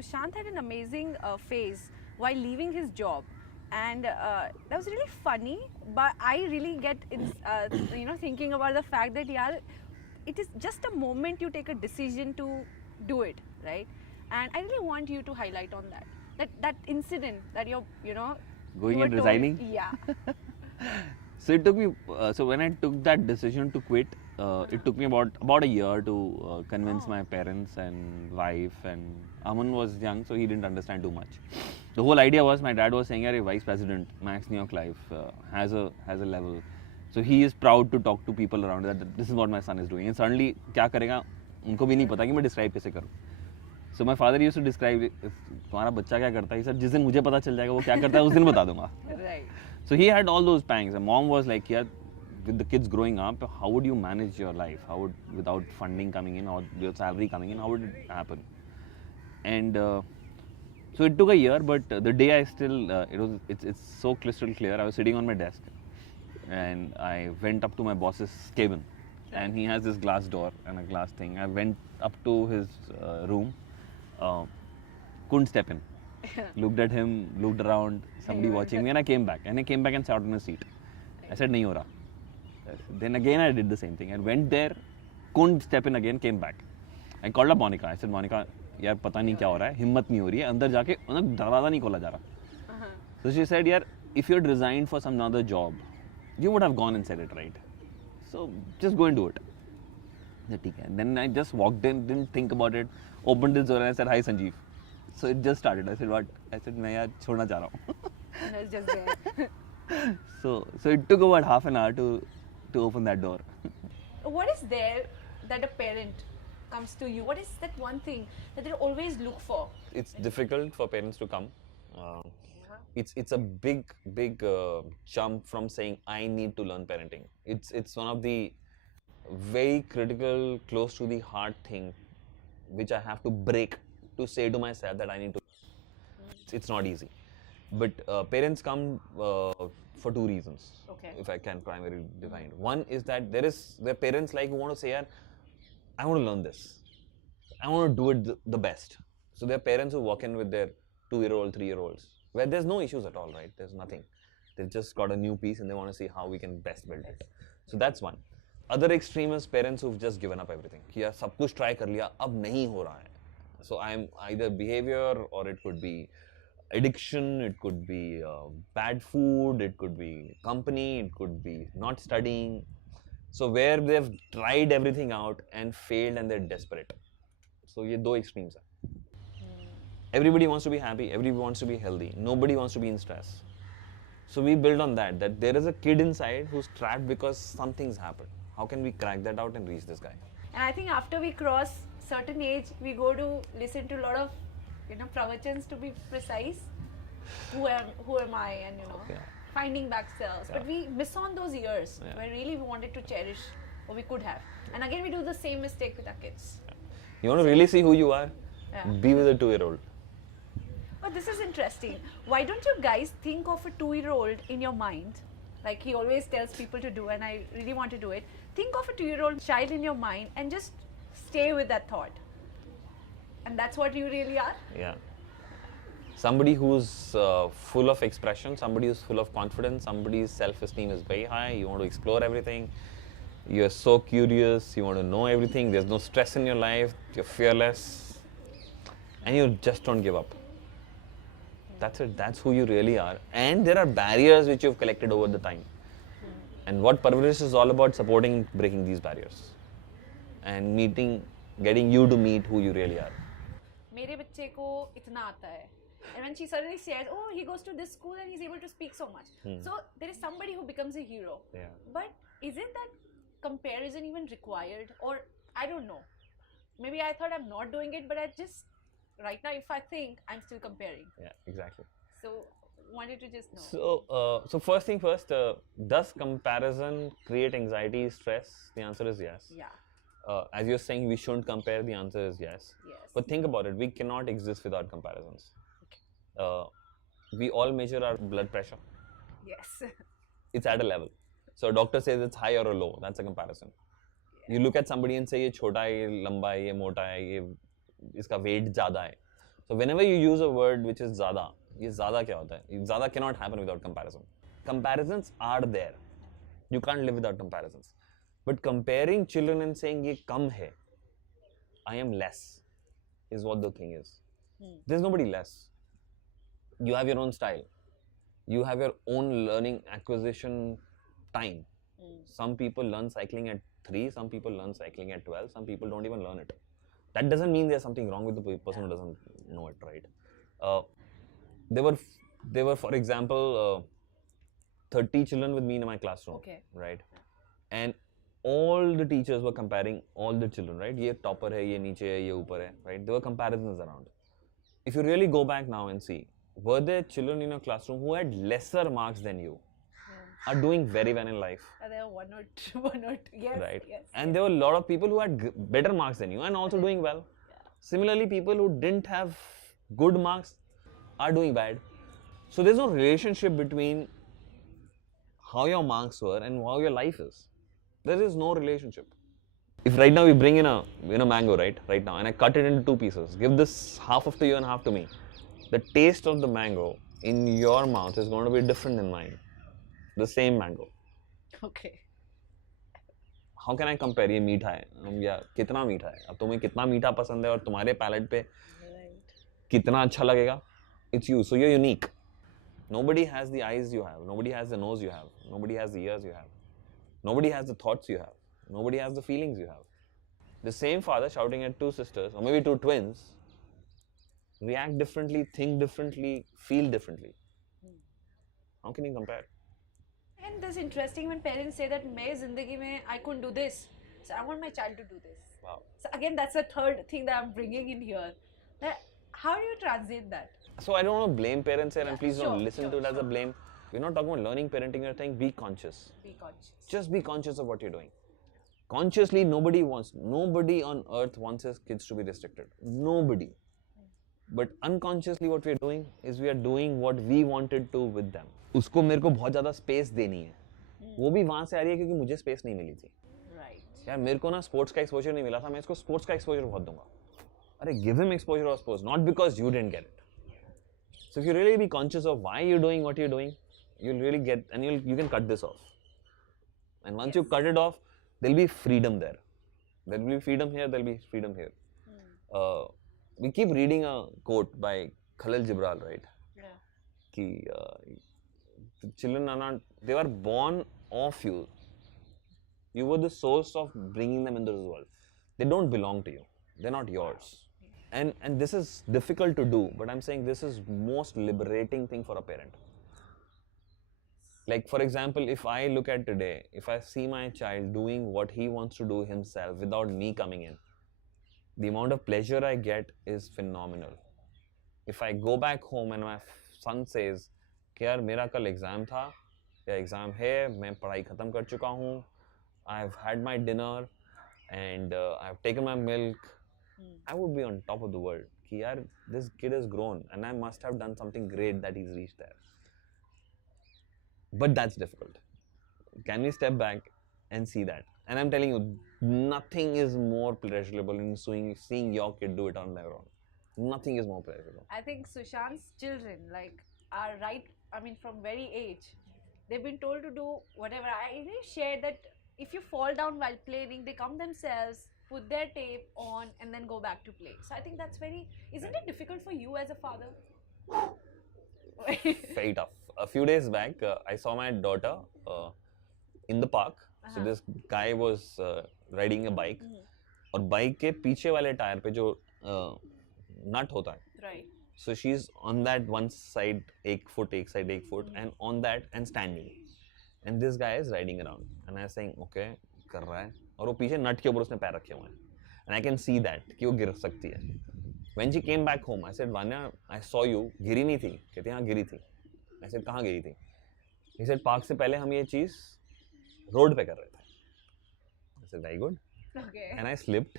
Sushant had an amazing phase while leaving his job, and that was really funny. But I really get, thinking about the fact that it is just a moment you take a decision to do it, right? And I really want you to highlight on that incident that Going and resigning? Yeah. So it took me. So when I took that decision to quit, it took me about a year to convince my parents and wife. And Aman was young, so he didn't understand too much. The whole idea was my dad was saying, "Hey, vice president, Max New York Life has a level, so he is proud to talk to people around that this is what my son is doing." And suddenly, क्या करेगा? उनको भी नहीं पता कि मैं describe कैसे करूँ. So my father used to describe it, तुम्हारा बच्चा क्या करता है? He said, जिस दिन मुझे पता चल जाएगा वो क्या करता है उस दिन बता दूँगा. Right. So he had all those pangs. And mom was like, yeah, with the kids growing up, how would you manage your life? Without funding coming in or your salary coming in, how would it happen? And so it took a year, but the day I still, it's so crystal clear. I was sitting on my desk and I went up to my boss's cabin, and he has this glass door and a glass thing. I went up to his room, couldn't step in. Looked at him, looked around, somebody watching me, and I came back and sat on a seat. I said, nahi ho raha. Then again I did the same thing. I went there, couldn't step in again, came back. I called up Monica. I said, Monica, यार पता नहीं क्या हो रहा है, हिम्मत नहीं हो रही है, अंदर जाके दरवाजा नहीं खोला जा रहा. So she said, यार, if you had resigned for some other job, you would have gone and said it, right? So just go and do it. And then I just walked in, didn't think about it, opened the door and I said, hi Sanjeev. So it just started. I said, what? I said, मैं यार छोड़ना चाह रहा हूँ. And I was just there. So it took about half an hour to open that door. What is there that a parent comes to you? What is that one thing that they always look for? It's difficult for parents to come. It's a big jump from saying I need to learn parenting. It's one of the very critical, close to the heart thing which I have to break to say to myself that I need to. It's not easy, but parents come for two reasons. Okay. If I can primarily define, one is that there are parents like who want to say, I want to learn this, I want to do it the best. So there are parents who walk in with their 2-year-old, 3-year-olds, where there's no issues at all, right? There's nothing. They've just got a new piece and they want to see how we can best build it. So that's one. Other extreme is parents who've just given up everything. Yeah, सब कुछ try कर लिया, अब नहीं हो रहा है. So I'm either behavior, or it could be addiction, it could be bad food, it could be company, it could be not studying. So where they've tried everything out and failed and they're desperate. So ये दो extremes are. Everybody wants to be happy, everybody wants to be healthy, nobody wants to be in stress. So we build on that there is a kid inside who's trapped because something's happened. How can we crack that out and reach this guy? And I think after we cross certain age, we go to listen to a lot of, pravachans, to be precise. Who am I, and finding back selves. Yeah. But we miss on those years where really we wanted to cherish what we could have. And again, we do the same mistake with our kids. Yeah. You want to really see who you are? Yeah. Be with a 2-year-old. But this is interesting. Why don't you guys think of a 2-year-old in your mind? Like he always tells people to do, and I really want to do it. Think of a 2-year-old child in your mind and just stay with that thought. And that's what you really are? Yeah. Somebody who's full of expression, somebody who's full of confidence, somebody's self-esteem is very high, you want to explore everything, you're so curious, you want to know everything, there's no stress in your life, you're fearless, and you just don't give up. That's it, that's who you really are. And there are barriers which you've collected over the time. And what Parwarish is all about, supporting breaking these barriers and getting you to meet who you really are. मेरे बच्चे को इतना आता है. And when she suddenly says, oh, he goes to this school and he's able to speak so much. So there is somebody who becomes a hero. Yeah. But isn't that comparison even required? Or I don't know. Maybe I thought I'm not doing it, but right now if I think, I'm still comparing. Yeah, exactly. So wanted to just know. So first thing first, does comparison create anxiety, stress? The answer is yes. Yeah. As you're saying, we shouldn't compare. The answer is yes. Yes. But think about it. We cannot exist without comparisons. We all measure our blood pressure. Yes. It's at a level. So a doctor says it's high or a low. That's a comparison. Yeah. You look at somebody and say, ये छोटा है, ये लंबा है, ये मोटा है, ये इसका weight ज़्यादा है. So whenever you use a word which is ज़्यादा, ये ज़्यादा क्या होता है? ज़्यादा cannot happen without comparison. Comparisons are there. You can't live without comparisons. But comparing children and saying ये कम है, I am less, is what the thing is. There's nobody less. You have your own style. You have your own learning acquisition time. Some people learn cycling at 3, some people learn cycling at 12, some people don't even learn it. That doesn't mean there's something wrong with the person who doesn't know it, right? There were, for example, 30 children with me in my classroom, right? And all the teachers were comparing all the children, right? ये topper है, ये नीचे है, ये ऊपर है, right? There were comparisons around. If you really go back now and see, were there children in your classroom who had lesser marks than you? Are doing very well in life. There are one or two, yes. Right. Yes, and there were a lot of people who had better marks than you and also doing well. Yeah. Similarly, people who didn't have good marks are doing bad. So there's no relationship between how your marks were and how your life is. There is no relationship. If right now we bring in a mango, right now, and I cut it into 2 pieces, give this half of to you and half to me, the taste of the mango in your mouth is going to be different than mine. The same mango. Okay. How can I compare? ये मीठा है या कितना मीठा है? अब तुम्हें कितना मीठा पसंद है और तुम्हारे पैलेट पे कितना अच्छा लगेगा? It's you. So you're unique. Nobody has the eyes you have. Nobody has the nose you have. Nobody has the ears you have. Nobody has the thoughts you have. Nobody has the feelings you have. The same father shouting at 2 sisters or maybe 2 twins react differently, think differently, feel differently. How can you compare? And this interesting when parents say that मेरी ज़िंदगी में I couldn't do this, so I want my child to do this. Wow. So again, that's the third thing that I'm bringing in here. How do you translate that? So I don't want to blame parents here, and please don't listen to it as a blame. We're not talking about learning parenting. We're saying be conscious. Be conscious. Just be conscious of what you're doing. Consciously, nobody on earth wants his kids to be restricted. Nobody. But unconsciously, what we're doing is we are doing what we wanted to with them. उसको मेरे को बहुत ज़्यादा space देनी है वो भी वहाँ से आ रही है क्योंकि मुझे स्पेस नहीं मिली थी यार मेरे को ना स्पोर्ट्स का एक्सपोजर नहीं मिला था मैं इसको स्पोर्ट्स का एक्सपोजर बहुत दूंगा अरे give him exposure of sports not because you didn't get it so if you really be conscious of why you doing what you doing you will really get and you can cut this off and once you cut it off there will be freedom there will be freedom here there will be freedom here we keep reading a quote by Kahlil Gibran right कि the children are not, they were born of you. You were the source of bringing them into this world. They don't belong to you. They're not yours. And this is difficult to do, but I'm saying this is most liberating thing for a parent. Like for example, if I look at today, if I see my child doing what he wants to do himself without me coming in, the amount of pleasure I get is phenomenal. If I go back home and my son says, कि यार मेरा कल exam था या exam है मैं पढ़ाई ख़त्म कर चुका हूँ I have had my dinner and I have taken my milk I would be on top of the world कि यार this kid is grown and I must have done something great that is reach there but that's difficult can we step back and see that and I'm telling you nothing is more pleasurable in seeing your kid do it on their own. Nothing is more pleasurable. I think Sushant's children are right. I mean, from very age, they've been told to do whatever. I really shared that if you fall down while playing, they come themselves, put their tape on, and then go back to play. So I think that's very. Isn't it difficult for you as a father? Very tough. A few days back, I saw my daughter in the park. So this guy was riding a bike. और bike के पीछे वाले tyre पे जो नट होता है. Right. So she's on that one side, एक foot, and on that and standing. And this guy is riding around. And I was saying, okay, कर रहा है. और वो पीछे नट के ऊपर उसने पैर रखे हुए हैं. And I can see that कि वो गिर सकती है. When she came back home, I said, Vanya, I saw you. गिरी नहीं थी. कहती हाँ गिरी थी. I said, कहाँ गिरी थी? He said, पार्क से पहले हम ये चीज़ रोड पे कर रहे थे. I said, very good. Okay. And I slipped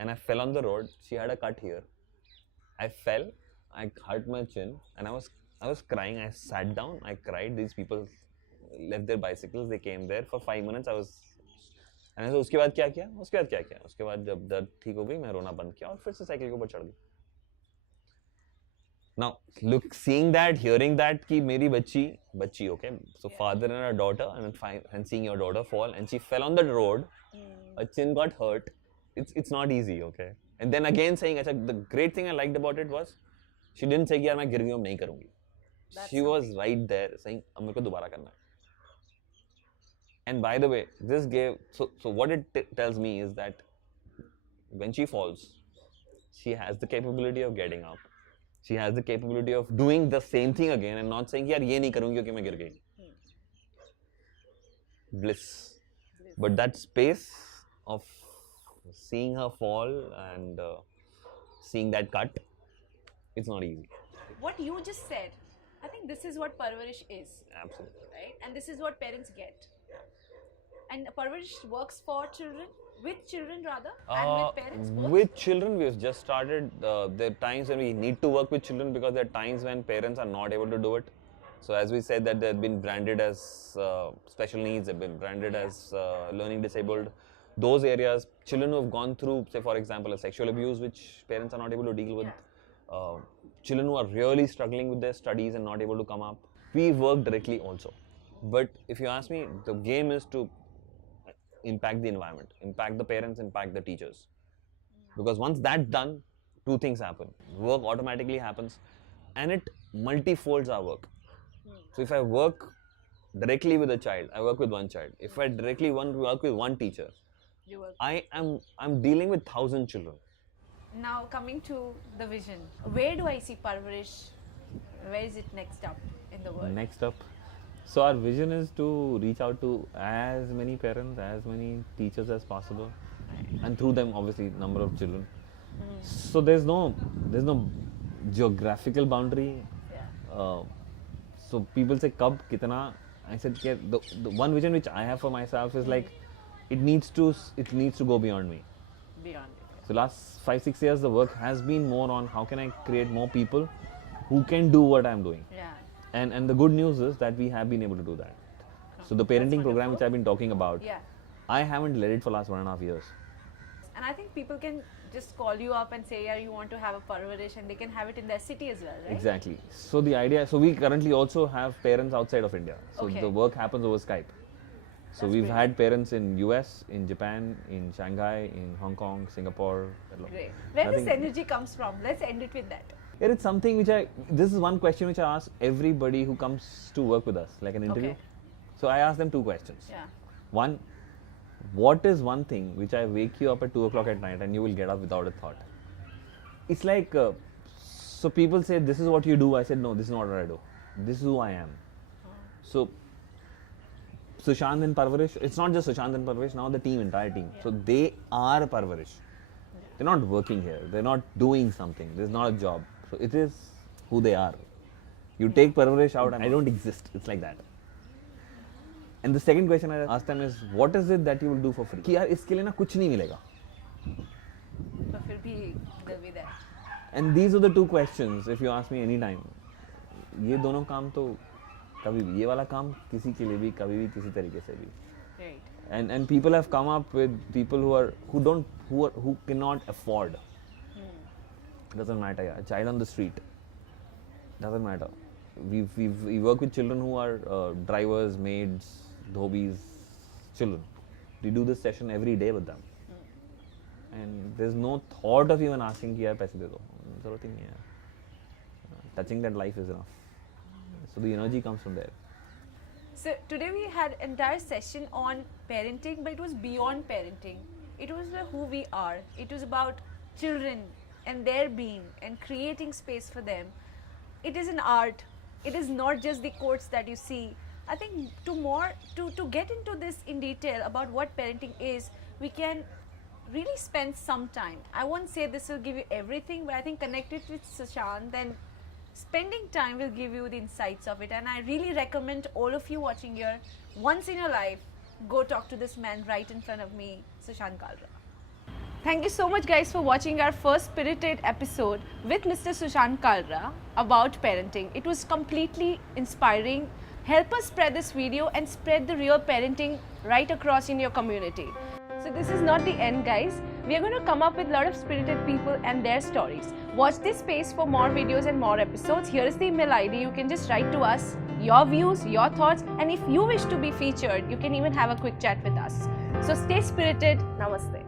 and I fell on the road. She had a cut here. I fell. I hurt my chin and I was crying. I sat down. I cried. These people left their bicycles. They came there for 5 minutes. And I said, उसके बाद क्या किया? उसके बाद जब दर्द ठीक हो गई, मैं रोना बंद किया और फिर से साइकिल के ऊपर चढ़ गई. Now, look, seeing that, hearing that, ki meri bachi, okay, so father and a daughter, and seeing your daughter fall, and she fell on the road, her chin got hurt. It's not easy, okay. And then again saying, Acha, the great thing I liked about it was, she didn't say, yaar, main gir gayi hu, nahi karungi. She was right there saying, ab mere ko dobara karna hai. And by the way, this gave, so what it tells me is that when she falls, she has the capability of getting up. She has the capability of doing the same thing again and not saying, yaar, ye nahi karungi kyunki main gir gayi. Bliss. But that space of seeing her fall and seeing that cut, it's not easy. What you just said, I think this is what Parwarish is. Absolutely. Right? And this is what parents get. And Parwarish works for children, with children rather, and with parents both. With children, we've just started. There are times when we need to work with children because there are times when parents are not able to do it. So as we said that they've been branded as special needs, they've been branded as learning disabled. Those areas, children who have gone through, say for example, a sexual abuse which parents are not able to deal with. Children who are really struggling with their studies and not able to come up. We work directly also. But if you ask me, the game is to impact the environment, impact the parents, impact the teachers. Because once that's done, two things happen. Work automatically happens and it multifolds our work. So if I work directly with a child, I work with one child. If I directly work with one teacher, I'm dealing with 1,000 children. Now coming to the vision, where do I see Parwarish? Where is it next up in the world? Next up. So our vision is to reach out to as many parents, as many teachers as possible, and through them, obviously, number of children. So there's no geographical boundary. So people say, "Kab, kitna?" I said, the one vision which I have for myself is like, it needs to go beyond me. Beyond it. So last 5-6 years, the work has been more on how can I create more people who can do what I'm doing. Yeah. And the good news is that we have been able to do that. So the parenting program which I've been talking about, I haven't led it for last 1.5 years. And I think people can just call you up and say, yeah, you want to have a Parwarish, and they can have it in their city as well, right? Exactly. So the idea, so we currently also have parents outside of India. So the work happens over Skype. So we've had parents in US, in Japan, in Shanghai, in Hong Kong, Singapore. Great. Where this energy comes from? Let's end it with that. Yeah, it's something which this is one question which I ask everybody who comes to work with us, like an interview. So I ask them 2 questions. One, what is one thing which I wake you up at 2 o'clock at night and you will get up without a thought? It's like, so people say, this is what you do. I said, no, this is not what I do. This is who I am. So Sushant and Parwarish, it's not just Sushant and Parwarish, now the team, entire team. So they are Parwarish. They're not working here. They're not doing something. There's not a job. So it is who they are. You take Parwarish out and I don't exist. It's like that. And the second question I ask them is, what is it that you will do for free? कि यार इसके लिए ना कुछ नहीं मिलेगा. But फिर भी they'll be there. And these are the 2 questions, if you ask me anytime. ये दोनों काम तो कभी भी, ये वाला काम किसी के लिए भी, कभी भी, किसी तरीके से भी. Right. And people have come up with people who cannot afford. Doesn't matter. A child on the street. Doesn't matter. We work with children who are drivers, maids, dhobis, children. We do this session every day with them. And there's no thought of even asking कि यार पैसे दे दो. जरूरत ही नहीं है. Touching that life is enough. So the energy comes from there. So today we had an entire session on parenting, but it was beyond parenting. It was who we are. It was about children and their being and creating space for them. It is an art. It is not just the quotes that you see. I think to get into this in detail about what parenting is, we can really spend some time. I won't say this will give you everything, but I think connect it with Sushant, then spending time will give you the insights of it. And I really recommend all of you watching here, once in your life, go talk to this man right in front of me, Sushant Kalra. Thank you so much guys for watching our first spirited episode with Mr. Sushant Kalra about parenting. It was completely inspiring. Help us spread this video and spread the real parenting right across in your community. So this is not the end guys. We are going to come up with a lot of spirited people and their stories. Watch this space for more videos and more episodes. Here is the email ID. You can just write to us your views, your thoughts, and if you wish to be featured, you can even have a quick chat with us. So stay spirited. Namaste.